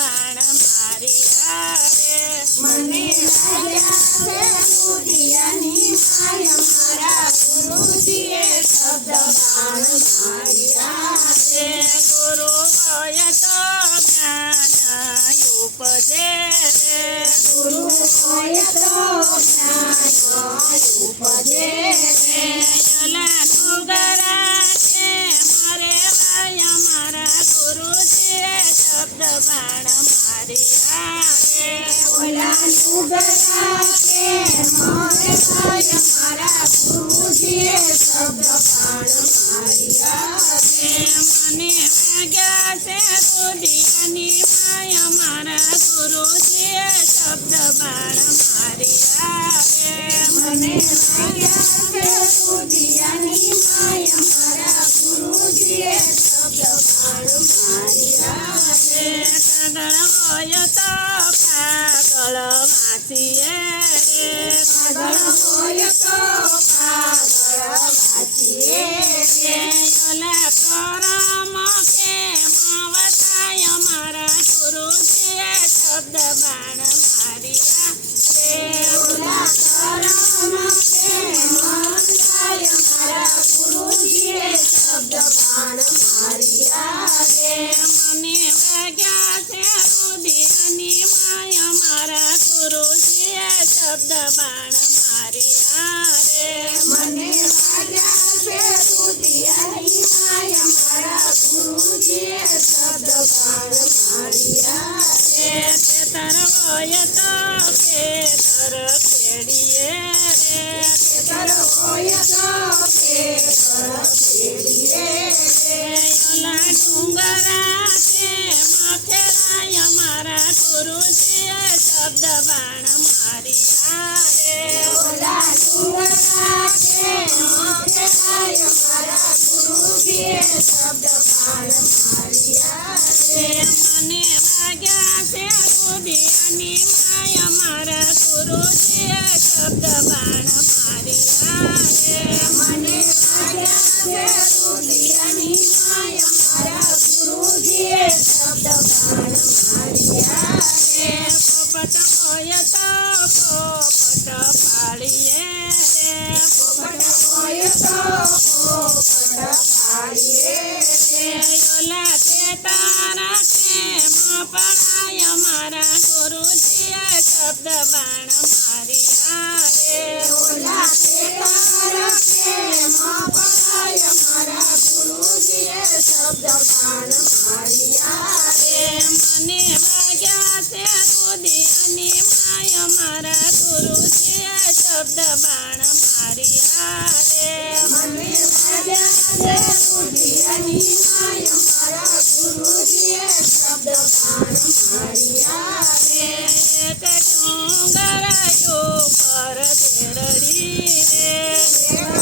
બાણ માર્યા રે મને લાગ્યા છે દુધિયાની માય મારા ગુરુજીએ શબ્દ બાણ માર્યા રે ગુરુ હોય તો જ્ઞાન ઉપજે રે ગુરુ હોય તો જ્ઞાન ઉપજે રે યલા ડુંગરા કે મારે વાય મારા ગુરુજીએ શબ્દ બાણ માર્યા રે ઓલા ડુંગરા કે મોરે ભાઈ મારા ગુરુજીએ શબ્દ બાણ માર્યા રે મને વાગ્યા છે દુધિયાની માય મારા ગુરુજીએ શબ્દ બાણ માર્યા રે મને લાગ્યા છે દુધિયાની માય મારા ગુરુજીએ શબ્દ બાણ માર્યા રે કાગળ હોય તો કાગળ વાંચીએ રે કાગળ હોય તો કાગળ વાંચીએ રે ઓલા કરમ કેમ વતાય મારા ગુરુજીએ શબ્દ બાણ માર્યા રે ઓલા કરમ કે મંદાય મારા ગુરુજીએ શબ્દ બાણ માર્યા રે મને વાગ્યા છે દુધિયાની માય મારા ગુરુજીએ શબ્દ બાણ માર્યા રે મને લાગ્યા છે દુધિયાની માય મારા ગુરુજીએ શબ્દ બાણ માર્યા રે ખેતર હોય તો ખેતર ખેડીએ રે ખેતર હોય તો ખેતર ખેડીએ રે ઓલા ડુંગરા કે ખેડાય મારા ગુરુજીએ શબ્દ બાણ માર્યા રે ઓલા ડુંગરા કે ખેડાય મારા ગુરુજીએ શબ્દ બાણ માર્યા રે મને વાગ્યા છે દુધિયાની માય મારા ગુરુજીએ શબ્દ બાણ માર્યા રે મને લાગ્યા છે દુધિયાની માય મારા ગુરુજીએ શબ્દ બાણ માર્યા રે પોપટ હોય તો પોપટ પાળીએ રે પોપટ હોય તો પોપટ પાડીએ રે ઓલા તે તારા કેમ પડાય મારા ગુરુજીએ શબ્દ બાણ માર્યા રે ઓલા તે તારા પ્રેમ પડાય મારા ગુરુજીએ શબ્દ બાણ માર્યા રે મને વાગ્યા છે દુધિયાની માય મારા ગુરુજીએ શબ્દ બાણ માર્યા રે મને લાગ્યા છે દુધિયાની માય મારા ગુરુજીએ શબ્દ બાણ માર્યા રે એક ડુંગર ઉપર દેરડી રે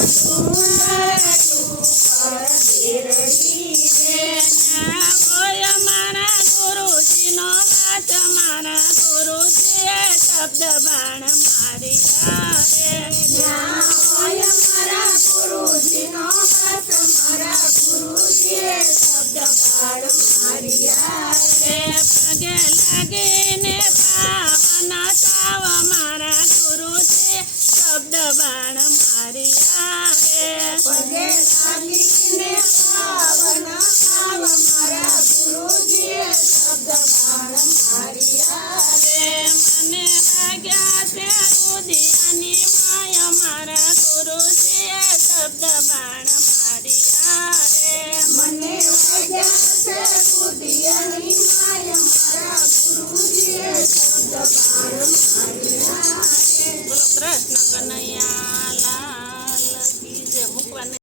સુંદર ઉપર દેરડી રે ના હોય મારા ગુરુજીનો વાસ મારા ગુરુજીએ શબ્દ બાણ માર્યા રે જ્યાં હોય મારા ગુરુજીનો વાસ મારા ગુરુજીએ શબ્દ બાણ માર્યા રે પગે લાગીને પાવન થાવ મારા ગુરુજી શબ્દ બાણ માર્યા રે પગે લાગીને પાવન થાવ મારા ગુરુજીએ શબ્દ બાણ માર્યા રે મને વાગ્યા છે દુધિયાની માય મારા ગુરુજીએ શબ્દ બાણ માર્યા રે મને વાગ્યા છે દુધિયાની માય મારા ગુરુજીએ શબ્દ બાણ માર્યા બોલો કૃષ્ણ કનૈયા